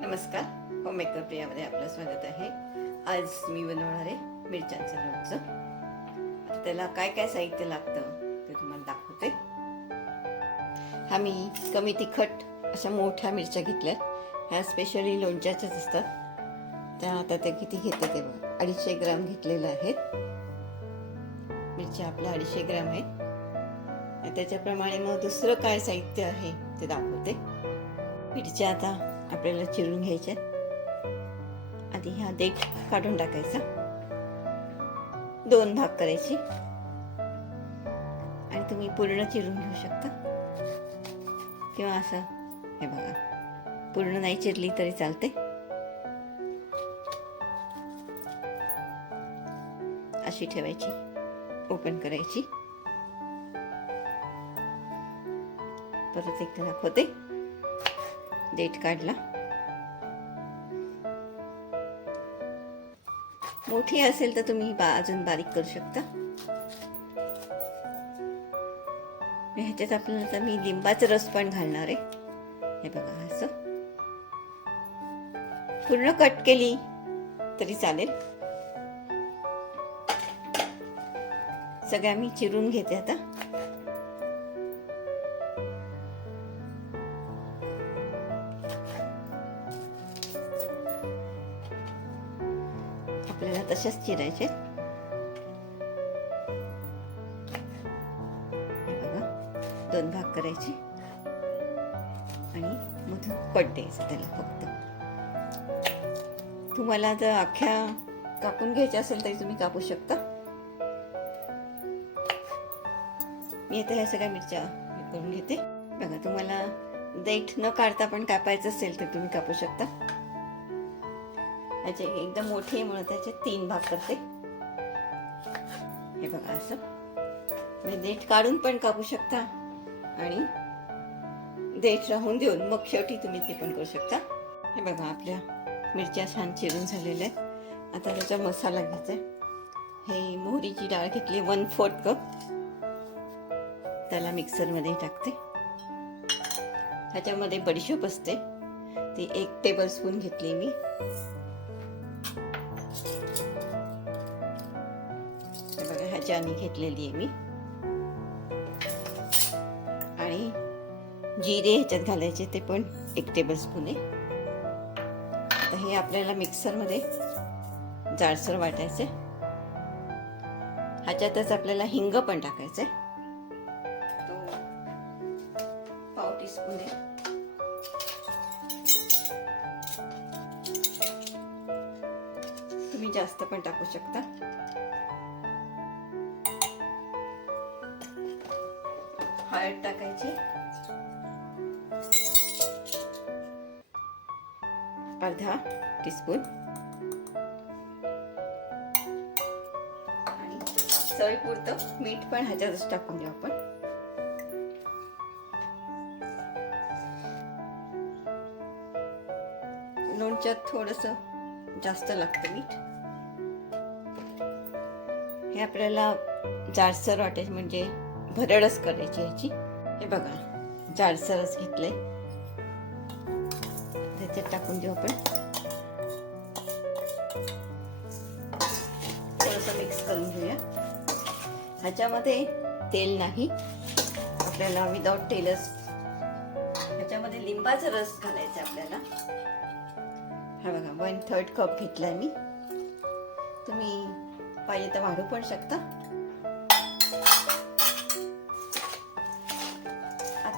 नमस्कार home maker प्रियामध्ये आपलं स्वागत आहे. आज मी बनवणार आहे मिरच्यांचं लोणचं आता त्याला काय काय साहित्य लागतं ते तुम्हाला दाखवते. हा मी कमी तिखट अशा मोठ्या मिरच्या घेतल्यात. ह्या स्पेशली लोणच्याच्याच असतात. त्या आता ते किती घेते ते अडीचशे ग्राम घेतलेलं आहेत. मिरच्या आपल्या अडीचशे ग्राम आहेत. आणि त्याच्याप्रमाणे मग दुसरं काय साहित्य आहे ते दाखवते. मिरच्या आता आपल्याला चिरून घ्यायच्या आधी हा देठ काढून टाकायचा. दोन भाग करायचे. आणि तुम्ही पूर्ण चिरून घेऊ शकता. किंवा असं हे बघा. पूर्ण नाही चिरली तरी चालते. अशी ठेवायची. ओपन करायची. परत एकदा दाखवते. देठ काढला. मोठी असेल तर तुम्ही बा अजून बारीक करू शकता. ह्याच्यात आपल्याला आता मी लिंबाचा रस पण घालणार आहे. हे बघा असं. पूर्ण कट केली तरी चालेल. सगळ्या मी चिरून घेते आता. आपल्याला तशाच चिरायचे बघा दोन भाग करायचे आणि मधून कट द्यायचं त्याला फक्त तुम्हाला जर अख्ख्या कापून घ्यायच्या असेल तरी तुम्ही कापू शकता मी आता ह्या सगळ्या मिरच्या करून घेते बघा तुम्हाला देठ न काढता पण कापायचं असेल तर तुम्ही कापू शकता याचे एकदम मोठे आहे म्हणून त्याचे तीन भाग करते. हे बघा असं. देठ काढून पण कापू शकता आणि देठ राहून देऊन मग शेवटी तुम्ही ते पण करू शकता. हे बघा आपल्या मिरच्या छान चिरून झालेल्या आहेत. आता त्याचा मसाला घ्यायचा आहे. हे मोहरीची डाळ घेतली वन फोर्थ कप त्याला मिक्सरमध्ये टाकते. ह्याच्यामध्ये बडीशोप असते. ती एक टेबल स्पून घेतली मी. हे घेतलेली आहे मी. आणि जिरे ह्याच्यात घालायचे ते पण एक टेबल स्पून आहे. आता हे आपल्याला मिक्सरमध्ये जाडसर वाटायचे ह्याच्यातच आपल्याला हिंग पण टाकायचं आहे पाव टीस्पून आहे. तुम्ही जास्त पण टाकू शकता. हळद टाकायची. अर्धा टीस्पून आणि चवीपुरतं मीठ पण ह्याच्यातच टाकून देऊ आपण. लोणच्यात थोडस जास्त लागतं मीठ. हे आपल्याला जाडसर वाटेल म्हणजे भरडच करायची ह्याची. हे बघा जाडसरच घेतलंय. त्याच्यात टाकून देऊ आपण. थोडस मिक्स करून घेऊया. ह्याच्यामध्ये तेल नाही. आपल्याला विदाउट तेलच ह्याच्यामध्ये लिंबाचा रस घालायचा आपल्याला. हा बघा वन थर्ड कप घेतलाय मी. तुम्ही पाहिजे तर वाढू पण शकता.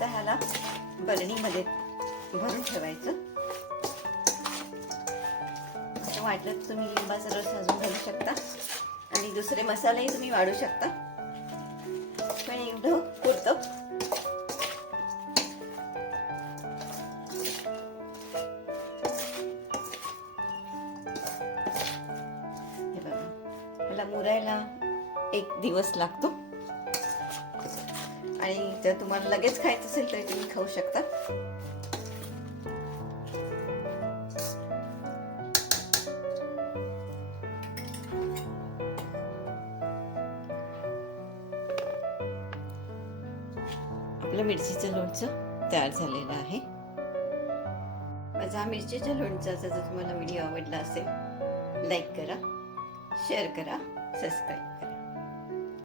आता ह्याला बरणीमध्ये भरून ठेवायचं. असं वाटलं तर तुम्ही लिंबाचा रस अजून घालू शकता. आणि दुसरे मसालेही तुम्ही वाढू शकता. पण एवढं पुरतं हे बघा ह्याला मुरायला एक दिवस लागतो. आणि जर तुम्हाला लगेच खायचं असेल तर तुम्ही खाऊ शकता. आपलं मिरचीचं लोणचं तयार झालेलं आहे. माझा मिरचीच्या लोणच्याचा जर तुम्हाला व्हिडिओ आवडला असेल लाईक करा शेअर करा सबस्क्राईब करा.